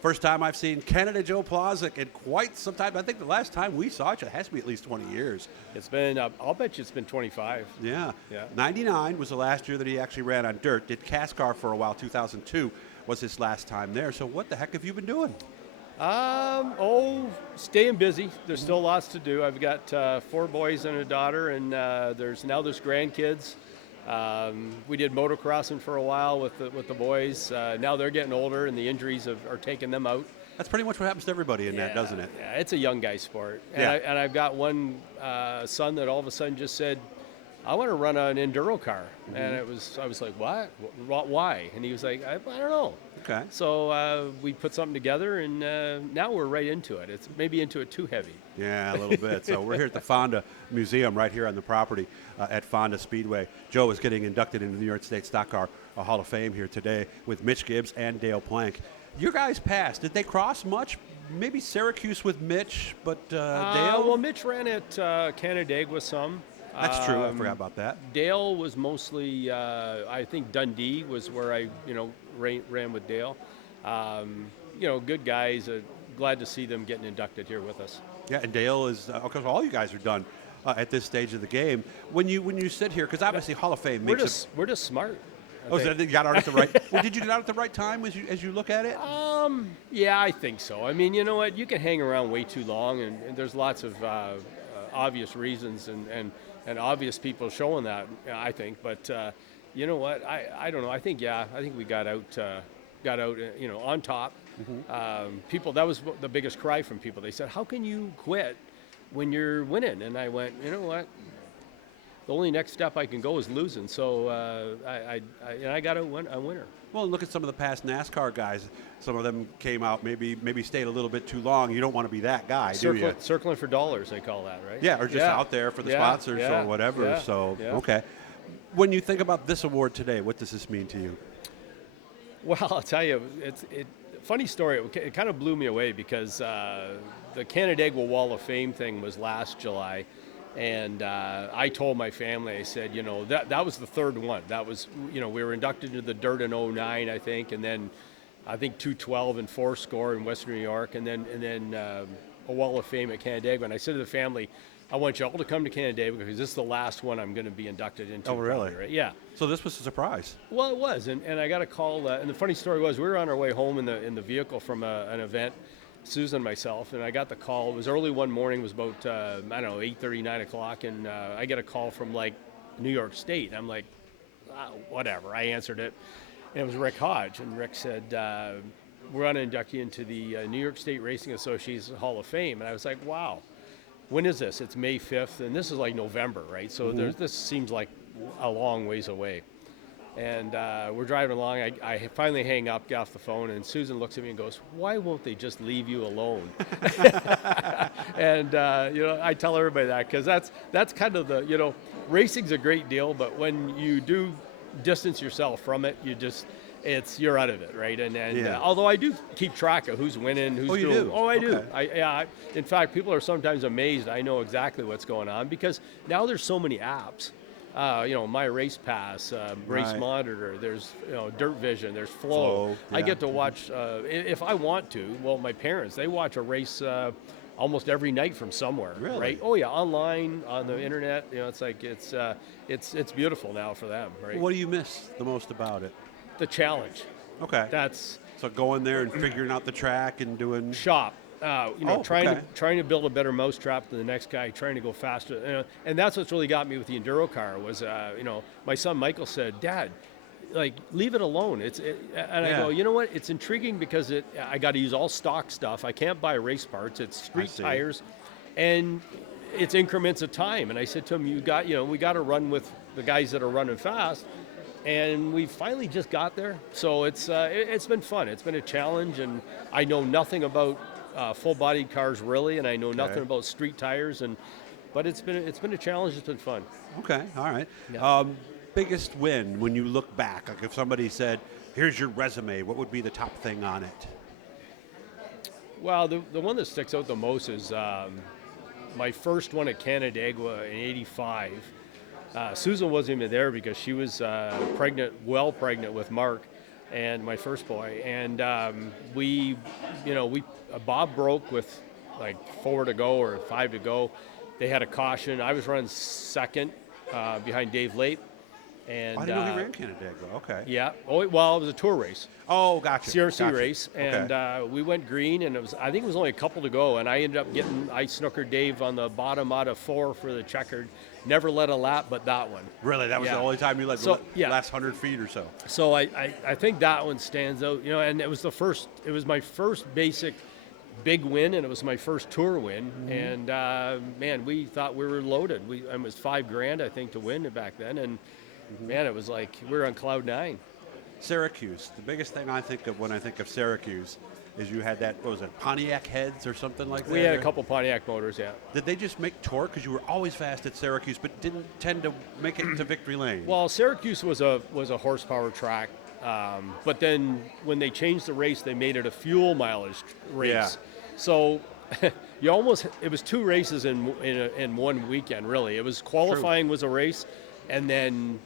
First time I've seen Canada Joe Plazek in quite some time. I think the last time we saw each other has to be at least 20 years. It's been, I'll bet you it's been 25. Yeah. Yeah. 99 was the last year that he actually ran on dirt. Did CASCAR for a while. 2002 was his last time there. So what the heck have you been doing? Staying busy. There's still lots to do. I've got 4 boys and a daughter, and there's grandkids. We did motocrossing for a while with the boys. Now they're getting older, and the injuries are taking them out. That's pretty much what happens to everybody in that, doesn't it? Yeah, it's a young guy sport. And, Yeah. I've got one son that all of a sudden just said, I want to run an enduro car. Mm-hmm. And I was like, what? Why? And he was like, I don't know. Okay. So we put something together, and now we're right into it. It's maybe into it too heavy. Yeah, a little bit. So we're here at the Fonda Museum right here on the property at Fonda Speedway. Joe is getting inducted into the New York State Stock Car Hall of Fame here today with Mitch Gibbs and Dale Plank. Your guys passed. Did they cross much? Maybe Syracuse with Mitch, but Dale? Well, Mitch ran at Canandaigua some. That's true. I forgot about that. Dale was mostly, I think Dundee was where I, ran with Dale. Good guys. Glad to see them getting inducted here with us. Yeah, and Dale is, of course, all you guys are done at this stage of the game. When you sit here, because obviously Hall of Fame makes we're just smart. Oh, so you got out at the right. Well, did you get out at the right time as you look at it? Yeah, I think so. I mean, you know what? You can hang around way too long, and there's lots of obvious reasons and obvious people showing that. I think, but you know what? I don't know. I think we got out on top. Mm-hmm. People, that was the biggest cry from people. They said, "How can you quit when you're winning?" And I went, "You know what? The only next step I can go is losing." So I got a winner. Well, look at some of the past NASCAR guys. Some of them came out, maybe stayed a little bit too long. You don't want to be that guy, do you? Circling for dollars, they call that, right? Yeah, or just out there for the sponsors or whatever. Yeah, so, yeah. Okay. When you think about this award today, what does this mean to you? Well, I'll tell you, funny story. It kind of blew me away because the Canandaigua Wall of Fame thing was last July. And I told my family, I said, that was the third one. That was, we were inducted into the dirt in 09, I think, and then I think 212 and 4 score in Western New York, and then a Wall of Fame at Canandaigua. And I said to the family, I want you all to come to Canandaigua because this is the last one I'm going to be inducted into. Oh, really? Probably, right? Yeah. So this was a surprise. Well, it was, and I got a call. And the funny story was, we were on our way home in the vehicle from an event. Susan and myself, and I got the call. It was early one morning. It was about 8:30, 9 o'clock, and I get a call from New York State. And I'm like, whatever. I answered it, and it was Rick Hodge, and Rick said, we're going to induct you into the New York State Racing Association Hall of Fame. And I was like, wow. When is this? It's May 5th, and this is November, right? So this seems like a long ways away. And we're driving along. I finally hang up, get off the phone, and Susan looks at me and goes, "Why won't they just leave you alone?" And I tell everybody that because that's kind of the racing's a great deal, but when you do distance yourself from it, you're out of it, right? And although I do keep track of who's winning, who's doing. You do? Oh, I do. Okay. In fact, people are sometimes amazed. I know exactly what's going on because now there's so many apps. My Race Pass, Race Monitor, there's Dirt Vision, there's Flow. I get to watch, if I want to, well, my parents, they watch a race almost every night from somewhere, really? Right? Oh yeah, online, on the internet, it's beautiful now for them, right? What do you miss the most about it? The challenge. Okay. So going there and figuring out the track and doing... Shop. Trying to build a better mousetrap than the next guy, trying to go faster, and that's what's really got me with the enduro car was, my son Michael said, "Dad, leave it alone." I go, you know what? It's intriguing because I got to use all stock stuff. I can't buy race parts. It's street tires, and it's increments of time. And I said to him, we got to run with the guys that are running fast. And we finally just got there. So it's been fun. It's been a challenge, and I know nothing about full-bodied cars really, and I know nothing about street tires, but it's been a challenge. It's been fun. Okay, all right. Yeah. Biggest win when you look back, if somebody said, "Here's your resume," what would be the top thing on it? Well, the one that sticks out the most is my first one at Canandaigua in '85. Susan wasn't even there because she was pregnant with Mark and my first boy, and we Bob broke with like 4 to go or 5 to go. They had a caution. I was running second behind Dave Late. And I didn't know he ran Canandaigua. Okay. Yeah. Oh, well, it was a tour race. Oh, gotcha. CRC race, Okay. and we went green, and I think it was only a couple to go, and I ended up I snookered Dave on the bottom out of 4 for the checkered. Never led a lap, but that one. Really, that was the only time you led the last 100 feet or so. So I think that one stands out, and it was my first big win, and it was my first tour win, and man, we thought we were loaded. It was $5,000, I think, to win it back then, and man, it was like we were on cloud 9. Syracuse. The biggest thing I think of when I think of Syracuse is you had that, what was it, Pontiac heads or something like that? We had a couple Pontiac motors, yeah. Did they just make torque because you were always fast at Syracuse but didn't tend to make it into victory lane? Well, Syracuse was a horsepower track, but then when they changed the race, they made it a fuel mileage race. Yeah. So it was 2 races in one weekend, really. It was qualifying was a race, and then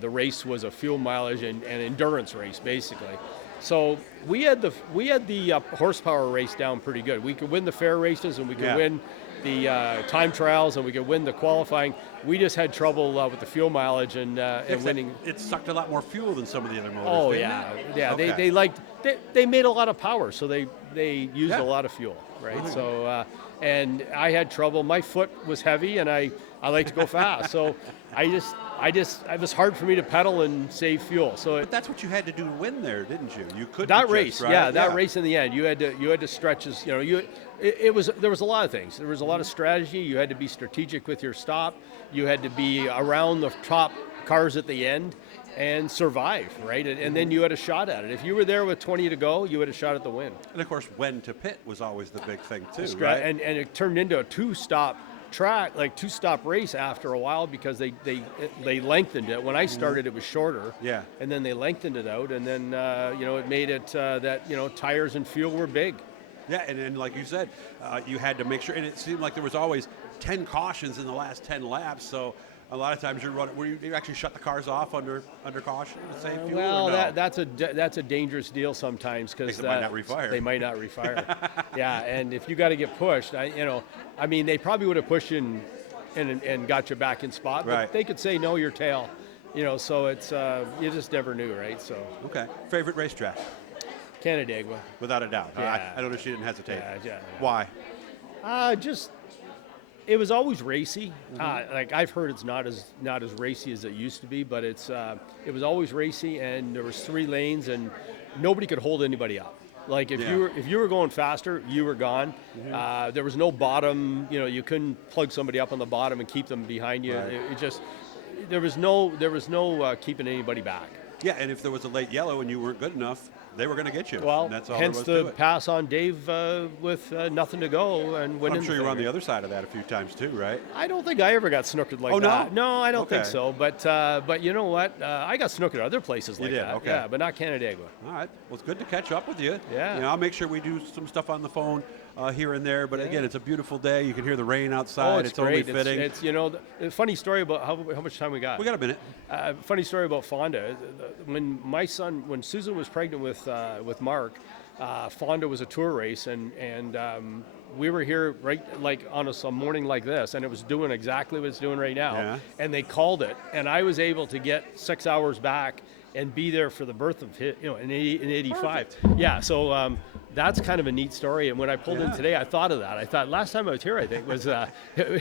the race was a fuel mileage and endurance race, basically. So we had the horsepower race down pretty good. We could win the fair races, and we could win the time trials, and we could win the qualifying. We just had trouble with the fuel mileage and winning. It sucked a lot more fuel than some of the other motors. Oh didn't yeah, it? yeah. Okay. They made a lot of power, so they used a lot of fuel, right? Right. So and I had trouble. My foot was heavy, and I like to go fast, so it was hard for me to pedal and save fuel. So but that's what you had to do to win there, didn't you? You couldn't that just, race, right? that race in the end, you had to stretch as there was a lot of things. There was a lot of strategy. You had to be strategic with your stop. You had to be around the top cars at the end and survive, right? And then you had a shot at it. If you were there with 20 to go, you had a shot at the win. And of course, when to pit was always the big thing too, right? right? And it turned into a 2-stop track, like 2-stop race after a while, because they lengthened it. When I started, it was shorter. Yeah. And then they lengthened it out, and then it made it that tires and fuel were big. Yeah, and like you said, you had to make sure, and it seemed like there was always 10 cautions in the last 10 laps, so a lot of times you're running, where you actually shut the cars off under caution to save fuel. Well, or no? that's a dangerous deal sometimes, because they might not refire. They might not refire. Yeah, and if you got to get pushed, they probably would have pushed you and got you back in spot, but right. they could say no, your tail. So it's you just never knew, right? So okay, favorite racetrack? Canandaigua, without a doubt. Yeah. I noticed you didn't hesitate. Yeah. Why? It was always racy. Like I've heard, it's not as racy as it used to be, but it was always racy, and there was 3 lanes, and nobody could hold anybody up. Like if you were going faster, you were gone. There was no bottom. You couldn't plug somebody up on the bottom and keep them behind you. Right. It just there was no keeping anybody back. Yeah, and if there was a late yellow and you weren't good enough, they were going to get you. Well, and that's all hence there was the to it. pass on Dave with nothing to go and winning. I'm sure you were on thing. the other side of that a few times too, right? I don't think I ever got snookered like that. No? No, I don't think Okay. so. But you know what? I got snookered other places like did? that. Okay. Yeah, but not Canandaigua. All right. Well, it's good to catch up with you. Yeah. I'll make sure we do some stuff on the phone here and there. But again, it's a beautiful day. You can hear the rain outside. It's only great. fitting. It's the funny story about how much time we got. We got a minute. Funny story about Fonda. When Susan was pregnant with Mark, Fonda was a tour race, and we were here right like on a morning like this, and it was doing exactly what it's doing right now. Yeah. And they called it, and I was able to get 6 hours back and be there for the birth of in '85. Perfect. Yeah. So that's kind of a neat story. And when I pulled in today, I thought of that. I thought last time I was here, I think was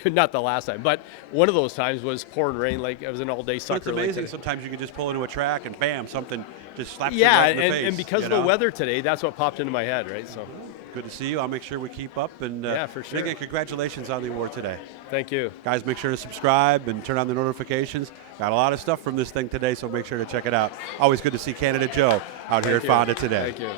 not the last time, but one of those times was pouring rain, like it was an all-day sucker. But it's amazing. Like sometimes you can just pull into a track and bam, something just slaps you right in the face. and because of the weather today, that's what popped into my head, right? So good to see you. I'll make sure we keep up. And for sure. Again, congratulations on the award today. Thank you. Guys, make sure to subscribe and turn on the notifications. Got a lot of stuff from this thing today, so make sure to check it out. Always good to see Canada Joe out here at Fonda today. Thank you.